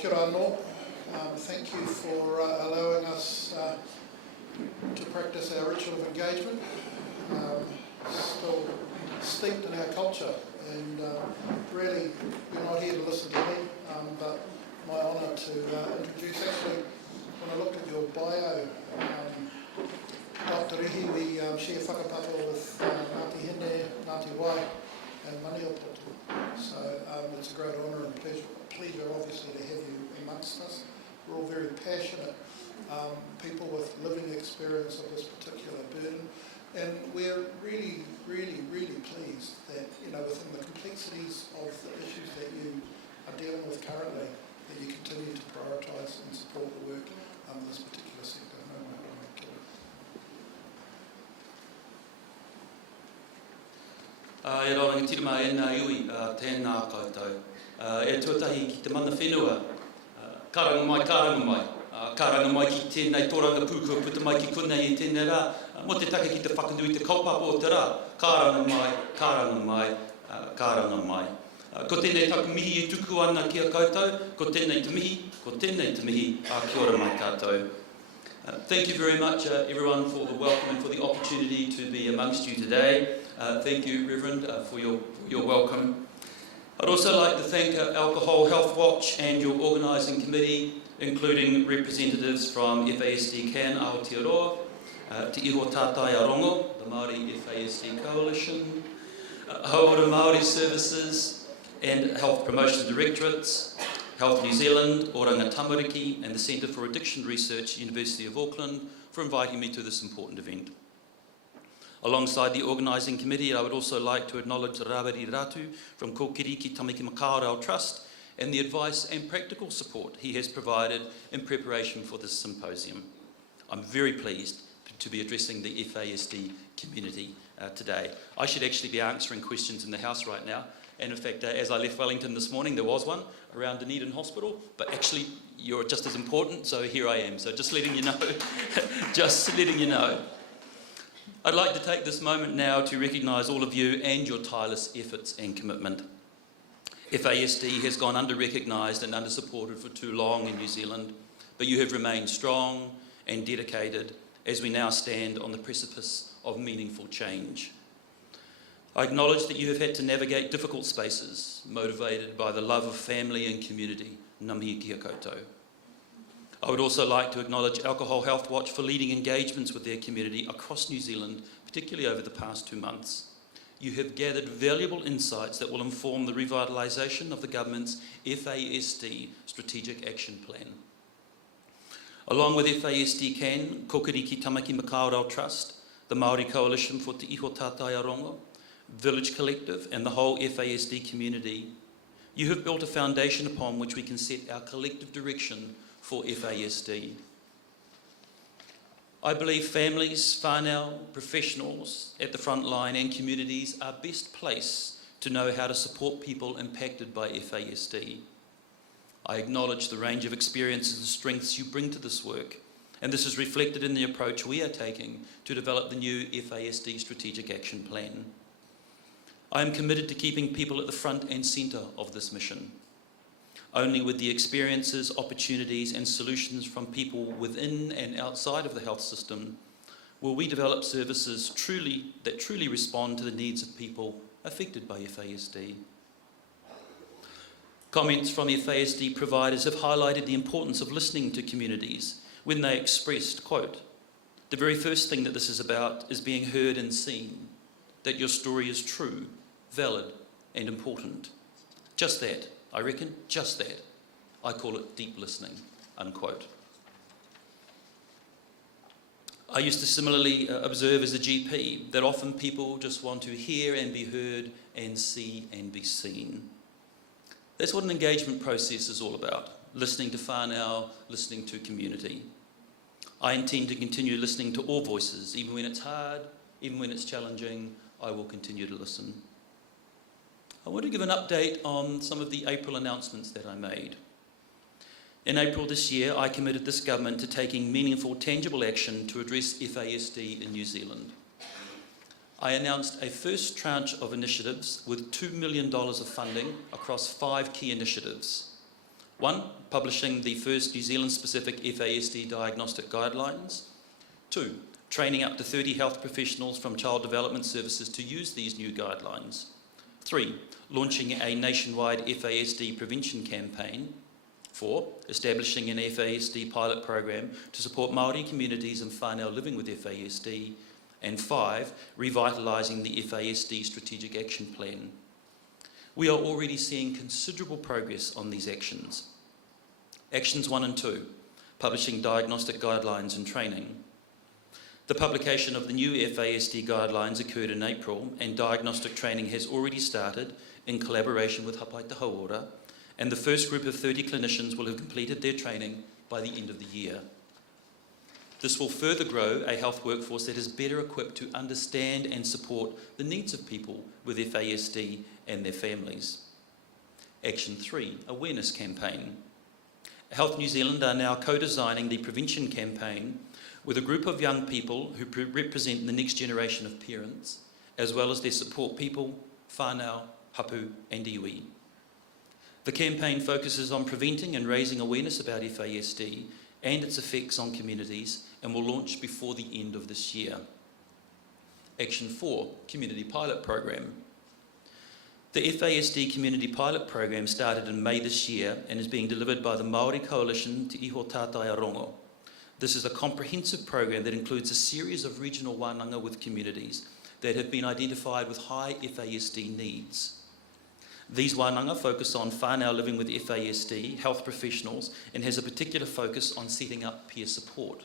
kia ora anō. Thank you for allowing us to practice our ritual of engagement, still steeped in our culture, and really you're not here to listen to me, but my honour to introduce. Actually, when I looked at your bio, Dr. Reti, we share whakapapa with Ngāti Hene, Ngāti Wai and Maniopoto. So it's a great honour and pleasure obviously to have you amongst us. We're all very passionate people with living experience of this particular burden, and we're really, really, really pleased that, you know, within the complexities of the issues that you are dealing with currently, that you continue to prioritise and support the work of this particular sector. E rārangi tirima e nā iwi, tēnā koutou. E tuatahi ki te mana whenua, karanga mai ki tēnei tōranga pūkua puta mai ki konei e tēnei rā, mo te take ki te whakanui te kaupapa o te rā, karanga mai. Ko tēnei taku mihi e tuku ana ki a koutou, ko tēnei te mihi, kia ora mai tātou. Thank you very much, everyone, for the welcome and for the opportunity to be amongst you today. Thank you, Reverend, for your welcome. I'd also like to thank Alcohol Health Watch and your organising committee, including representatives from FASD Can Aotearoa, Te Iho Tātai Arongo, the Māori FASD Coalition, Hauora Māori Services and Health Promotion Directorates, Health New Zealand, Oranga Tamariki and the Centre for Addiction Research, University of Auckland, for inviting me to this important event. Alongside the organising committee, I would also like to acknowledge Raweri Ratu from Kokiriki Tamaki Makaurau Trust and the advice and practical support he has provided in preparation for this symposium. I'm very pleased to be addressing the FASD community today. I should actually be answering questions in the House right now, and in fact, as I left Wellington this morning, there was one around Dunedin Hospital, but actually you're just as important, so here I am. So just letting you know. I'd like to take this moment now to recognise all of you and your tireless efforts and commitment. FASD has gone under-recognised and under-supported for too long in New Zealand, but you have remained strong and dedicated as we now stand on the precipice of meaningful change. I acknowledge that you have had to navigate difficult spaces, motivated by the love of family and community. Ngā mihi kia koutou. I would also like to acknowledge Alcohol Health Watch for leading engagements with their community across New Zealand, particularly over the past 2 months. You have gathered valuable insights that will inform the revitalisation of the government's FASD Strategic Action Plan. Along with FASD Can, Kokiriki Tamaki Makaurau Trust, the Māori Coalition for Te Iho Tātai Arongo, Village Collective and the whole FASD community, you have built a foundation upon which we can set our collective direction for FASD. I believe families, whānau, professionals at the front line and communities are best placed to know how to support people impacted by FASD. I acknowledge the range of experiences and strengths you bring to this work, and this is reflected in the approach we are taking to develop the new FASD Strategic Action Plan. I am committed to keeping people at the front and centre of this mission. Only with the experiences, opportunities and solutions from people within and outside of the health system will we develop services that truly respond to the needs of people affected by FASD. Comments from FASD providers have highlighted the importance of listening to communities when they expressed, quote, "The very first thing that this is about is being heard and seen, that your story is true, valid and important. Just that. I reckon, just that. I call it deep listening," unquote. I used to similarly observe as a GP that often people just want to hear and be heard and see and be seen. That's what an engagement process is all about, listening to whānau, listening to community. I intend to continue listening to all voices, even when it's hard, even when it's challenging, I will continue to listen. I want to give an update on some of the April announcements that I made. In April this year, I committed this government to taking meaningful, tangible action to address FASD in New Zealand. I announced a first tranche of initiatives with $2 million of funding across 5 key initiatives. 1, publishing the first New Zealand-specific FASD diagnostic guidelines. 2, training up to 30 health professionals from Child Development Services to use these new guidelines. 3, launching a nationwide FASD prevention campaign. 4, establishing an FASD pilot program to support Māori communities and whānau living with FASD. And 5, revitalising the FASD strategic action plan. We are already seeing considerable progress on these actions. Actions 1 and 2, publishing diagnostic guidelines and training. The publication of the new FASD guidelines occurred in April, and diagnostic training has already started in collaboration with Hapaita Hauora, and the first group of 30 clinicians will have completed their training by the end of the year. This will further grow a health workforce that is better equipped to understand and support the needs of people with FASD and their families. Action 3, awareness campaign. Health New Zealand are now co-designing the prevention campaign with a group of young people who represent the next generation of parents, as well as their support people, whānau, hapu and iwi. The campaign focuses on preventing and raising awareness about FASD and its effects on communities, and will launch before the end of this year. Action 4, community pilot program. The FASD community pilot program started in May this year and is being delivered by the Māori Coalition Te Iho Tātai Arongo. This is a comprehensive program that includes a series of regional wānanga with communities that have been identified with high FASD needs. These wānanga focus on whānau living with FASD, health professionals, and has a particular focus on setting up peer support.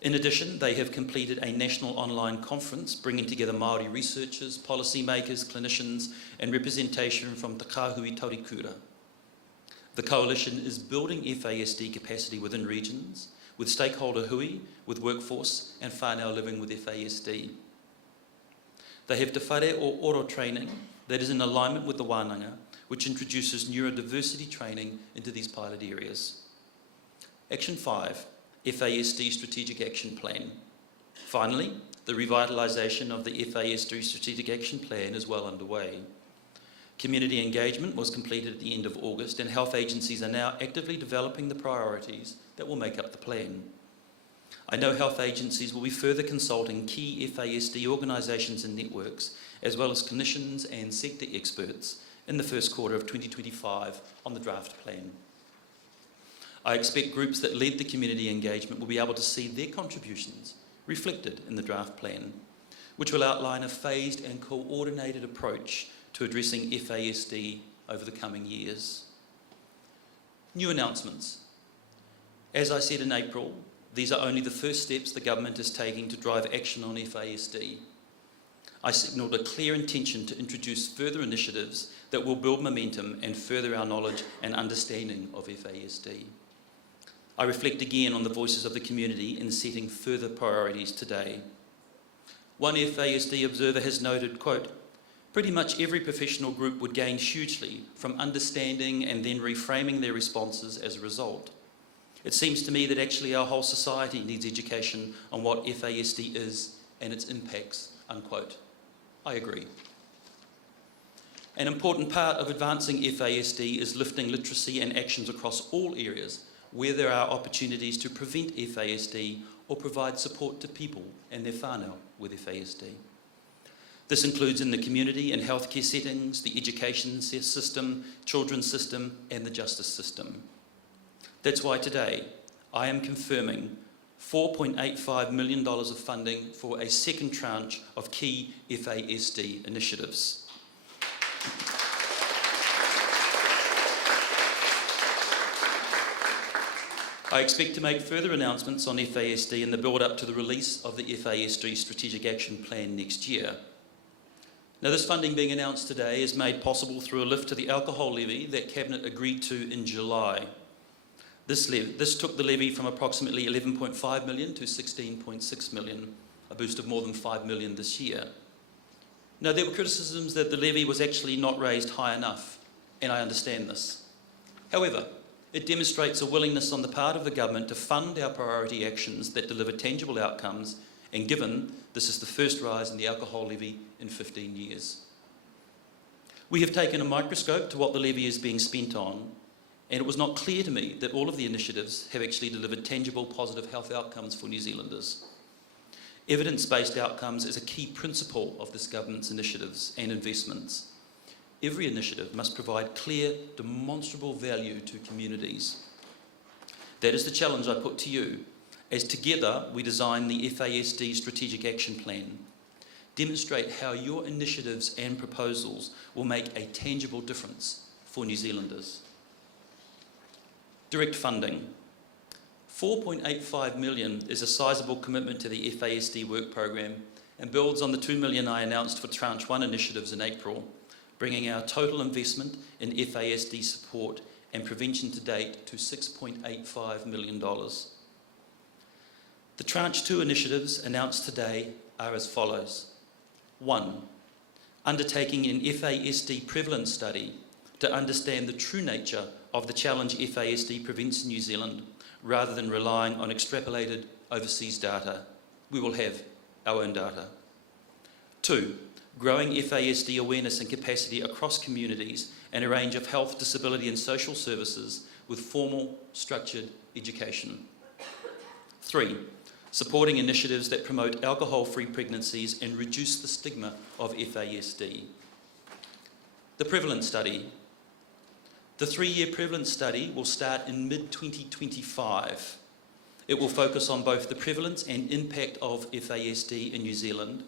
In addition, they have completed a national online conference bringing together Māori researchers, policymakers, clinicians, and representation from Te Kāhui Taurikura. The Coalition is building FASD capacity within regions, with stakeholder hui, with workforce, and whānau living with FASD. They have Te Whare o Oro training that is in alignment with the wānanga, which introduces neurodiversity training into these pilot areas. Action 5, FASD Strategic Action Plan. Finally, the revitalisation of the FASD Strategic Action Plan is well underway. Community engagement was completed at the end of August, and health agencies are now actively developing the priorities that will make up the plan. I know health agencies will be further consulting key FASD organisations and networks, as well as clinicians and sector experts in the first quarter of 2025 on the draft plan. I expect groups that led the community engagement will be able to see their contributions reflected in the draft plan, which will outline a phased and coordinated approach to addressing FASD over the coming years. New announcements. As I said in April, these are only the first steps the government is taking to drive action on FASD. I signalled a clear intention to introduce further initiatives that will build momentum and further our knowledge and understanding of FASD. I reflect again on the voices of the community in setting further priorities today. One FASD observer has noted, quote, "Pretty much every professional group would gain hugely from understanding and then reframing their responses as a result. It seems to me that actually our whole society needs education on what FASD is and its impacts," unquote. I agree. An important part of advancing FASD is lifting literacy and actions across all areas where there are opportunities to prevent FASD or provide support to people and their whānau with FASD. This includes in the community and healthcare settings, the education system, children's system, and the justice system. That's why today I am confirming $4.85 million of funding for a second tranche of key FASD initiatives. I expect to make further announcements on FASD in the build-up to the release of the FASD Strategic Action Plan next year. Now, this funding being announced today is made possible through a lift to the alcohol levy that Cabinet agreed to in July. This took the levy from approximately 11.5 million to 16.6 million, a boost of more than 5 million this year. Now, there were criticisms that the levy was actually not raised high enough, and I understand this. However, it demonstrates a willingness on the part of the government to fund our priority actions that deliver tangible outcomes, and given this is the first rise in the alcohol levy in 15 years. We have taken a microscope to what the levy is being spent on, and it was not clear to me that all of the initiatives have actually delivered tangible positive health outcomes for New Zealanders. Evidence-based outcomes is a key principle of this government's initiatives and investments. Every initiative must provide clear, demonstrable value to communities. That is the challenge I put to you, as together we design the FASD Strategic Action Plan. Demonstrate how your initiatives and proposals will make a tangible difference for New Zealanders. Direct funding. 4.85 million is a sizable commitment to the FASD work programme and builds on the 2 million I announced for Tranche 1 initiatives in April, bringing our total investment in FASD support and prevention to date to $6.85 million. The Tranche 2 initiatives announced today are as follows. 1. Undertaking an FASD prevalence study to understand the true nature of the challenge FASD presents in New Zealand, rather than relying on extrapolated overseas data. We will have our own data. 2. Growing FASD awareness and capacity across communities and a range of health, disability and social services with formal, structured education. 3. Supporting initiatives that promote alcohol-free pregnancies and reduce the stigma of FASD. The prevalence study. The 3-year prevalence study will start in mid-2025. It will focus on both the prevalence and impact of FASD in New Zealand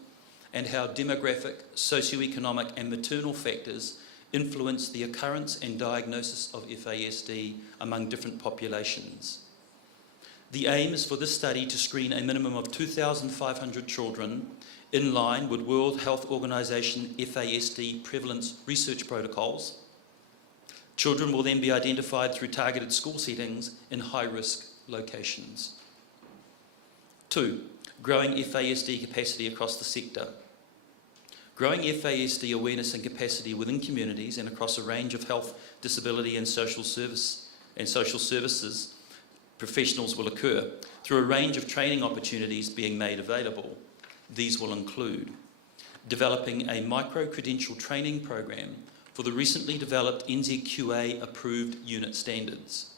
and how demographic, socioeconomic and maternal factors influence the occurrence and diagnosis of FASD among different populations. The aim is for this study to screen a minimum of 2,500 children in line with World Health Organization FASD prevalence research protocols. Children will then be identified through targeted school settings in high-risk locations. 2. Growing FASD capacity across the sector. Growing FASD awareness and capacity within communities and across a range of health, disability and social services professionals will occur through a range of training opportunities being made available. These will include developing a micro-credential training program for the recently developed NZQA-approved unit standards.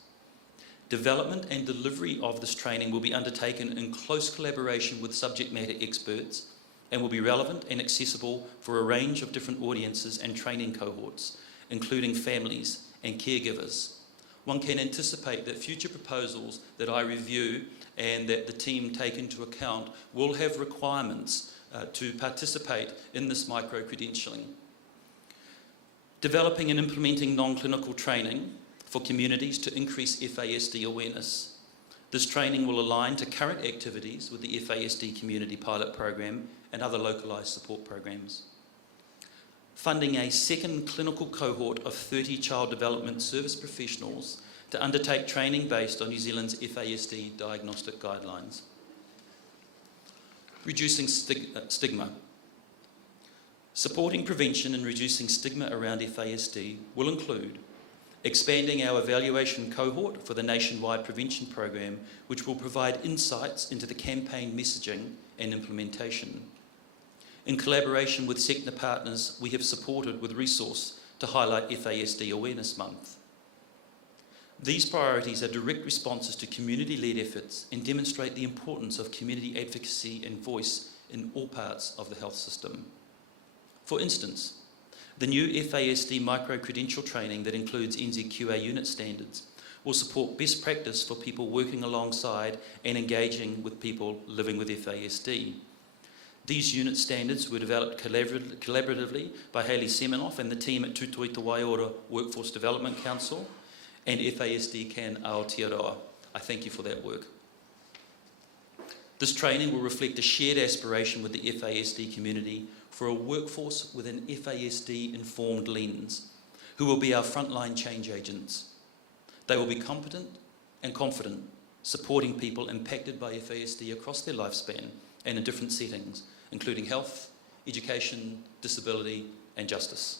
Development and delivery of this training will be undertaken in close collaboration with subject matter experts and will be relevant and accessible for a range of different audiences and training cohorts, including families and caregivers. One can anticipate that future proposals that I review and that the team take into account will have requirements to participate in this micro-credentialing. Developing and implementing non-clinical training for communities to increase FASD awareness. This training will align to current activities with the FASD Community Pilot Program and other localised support programs. Funding a second clinical cohort of 30 child development service professionals to undertake training based on New Zealand's FASD diagnostic guidelines. Reducing stigma. Supporting prevention and reducing stigma around FASD will include expanding our evaluation cohort for the nationwide prevention program, which will provide insights into the campaign messaging and implementation. In collaboration with sector partners, we have supported with resource to highlight FASD Awareness Month. These priorities are direct responses to community-led efforts and demonstrate the importance of community advocacy and voice in all parts of the health system. For instance, the new FASD micro-credential training that includes NZQA unit standards will support best practice for people working alongside and engaging with people living with FASD. These unit standards were developed collaboratively by Hayley Seminoff and the team at Tutui Te Waiora Workforce Development Council and FASD Can Aotearoa. I thank you for that work. This training will reflect a shared aspiration with the FASD community for a workforce with an FASD-informed lens, who will be our frontline change agents. They will be competent and confident, supporting people impacted by FASD across their lifespan and in different settings, including health, education, disability, and justice.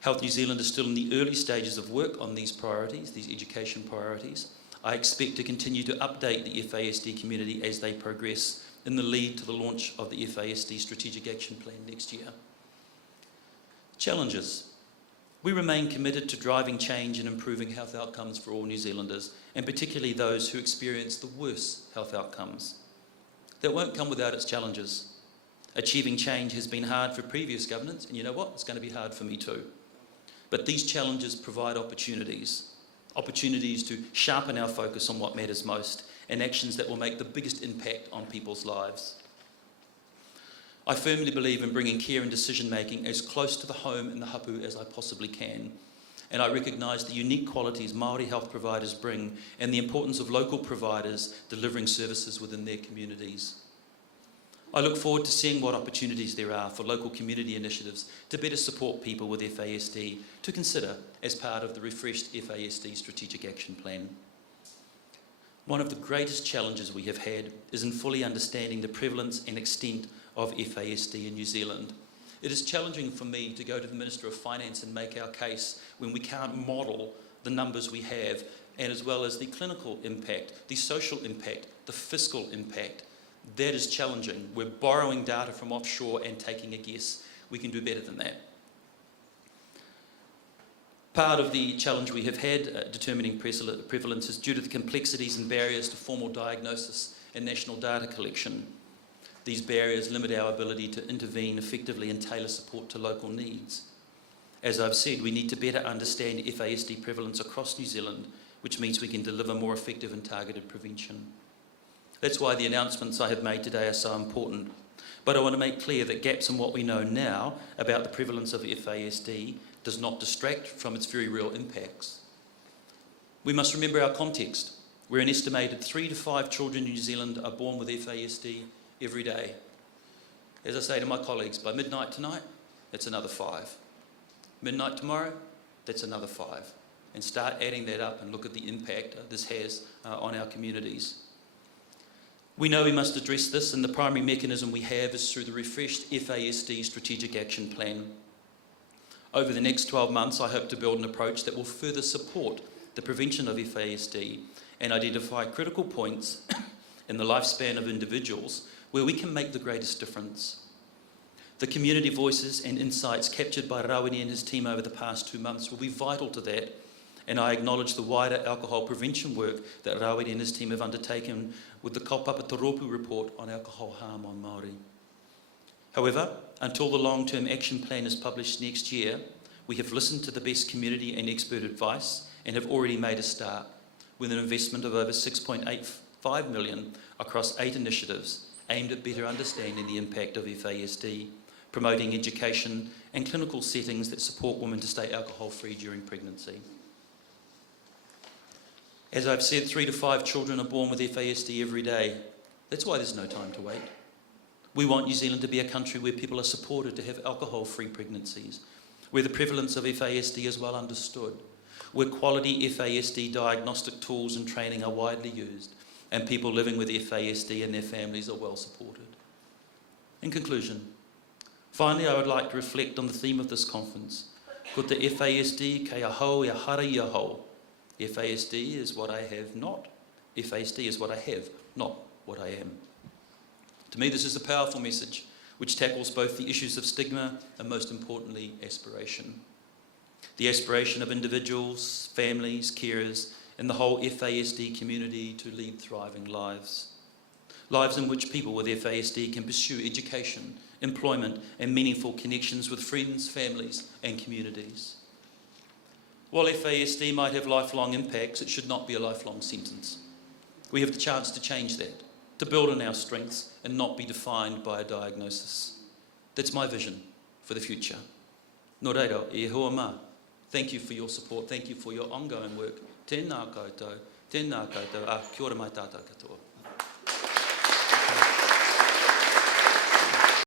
Health New Zealand is still in the early stages of work on these priorities, these education priorities. I expect to continue to update the FASD community as they progress in the lead to the launch of the FASD Strategic Action Plan next year. Challenges. We remain committed to driving change and improving health outcomes for all New Zealanders, and particularly those who experience the worst health outcomes. That won't come without its challenges. Achieving change has been hard for previous governments, and you know what? It's going to be hard for me too. But these challenges provide opportunities to sharpen our focus on what matters most, and actions that will make the biggest impact on people's lives. I firmly believe in bringing care and decision-making as close to the home and the hapu as I possibly can, and I recognise the unique qualities Māori health providers bring and the importance of local providers delivering services within their communities. I look forward to seeing what opportunities there are for local community initiatives to better support people with FASD to consider as part of the refreshed FASD Strategic Action Plan. One of the greatest challenges we have had is in fully understanding the prevalence and extent of FASD in New Zealand. It is challenging for me to go to the Minister of Finance and make our case when we can't model the numbers we have, and as well as the clinical impact, the social impact, the fiscal impact. That is challenging. We're borrowing data from offshore and taking a guess. We can do better than that. Part of the challenge we have had determining prevalence is due to the complexities and barriers to formal diagnosis and national data collection. These barriers limit our ability to intervene effectively and tailor support to local needs. As I've said, we need to better understand FASD prevalence across New Zealand, which means we can deliver more effective and targeted prevention. That's why the announcements I have made today are so important. But I want to make clear that gaps in what we know now about the prevalence of FASD does not distract from its very real impacts. We must remember our context, where an estimated 3 to 5 children in New Zealand are born with FASD every day. As I say to my colleagues, by midnight tonight, that's another 5. Midnight tomorrow, that's another 5. And start adding that up and look at the impact this has on our communities. We know we must address this, and the primary mechanism we have is through the refreshed FASD Strategic Action Plan. Over the next 12 months, I hope to build an approach that will further support the prevention of FASD and identify critical points in the lifespan of individuals where we can make the greatest difference. The community voices and insights captured by Rawene and his team over the past 2 months will be vital to that, and I acknowledge the wider alcohol prevention work that Rawene and his team have undertaken with the Kaupapa Toropu report on alcohol harm on Māori. However, until the long-term action plan is published next year, we have listened to the best community and expert advice and have already made a start with an investment of over $6.85 million across 8 initiatives aimed at better understanding the impact of FASD, promoting education and clinical settings that support women to stay alcohol-free during pregnancy. As I've said, 3 to 5 children are born with FASD every day. That's why there's no time to wait. We want New Zealand to be a country where people are supported to have alcohol-free pregnancies, where the prevalence of FASD is well understood, where quality FASD diagnostic tools and training are widely used, and people living with FASD and their families are well supported. In conclusion, finally, I would like to reflect on the theme of this conference. Ko te FASD kei ahau e hara I ahau. FASD is what I have not. FASD is what I have, not what I am. To me, this is a powerful message which tackles both the issues of stigma and, most importantly, aspiration. The aspiration of individuals, families, carers, and the whole FASD community to lead thriving lives. Lives in which people with FASD can pursue education, employment, and meaningful connections with friends, families, and communities. While FASD might have lifelong impacts, it should not be a lifelong sentence. We have the chance to change that, to build on our strengths and not be defined by a diagnosis. That's my vision for the future. Nō reira, e hoa mā. Thank you for your support. Thank you for your ongoing work. Tēnā koutou, a kia ora mai tātou katoa.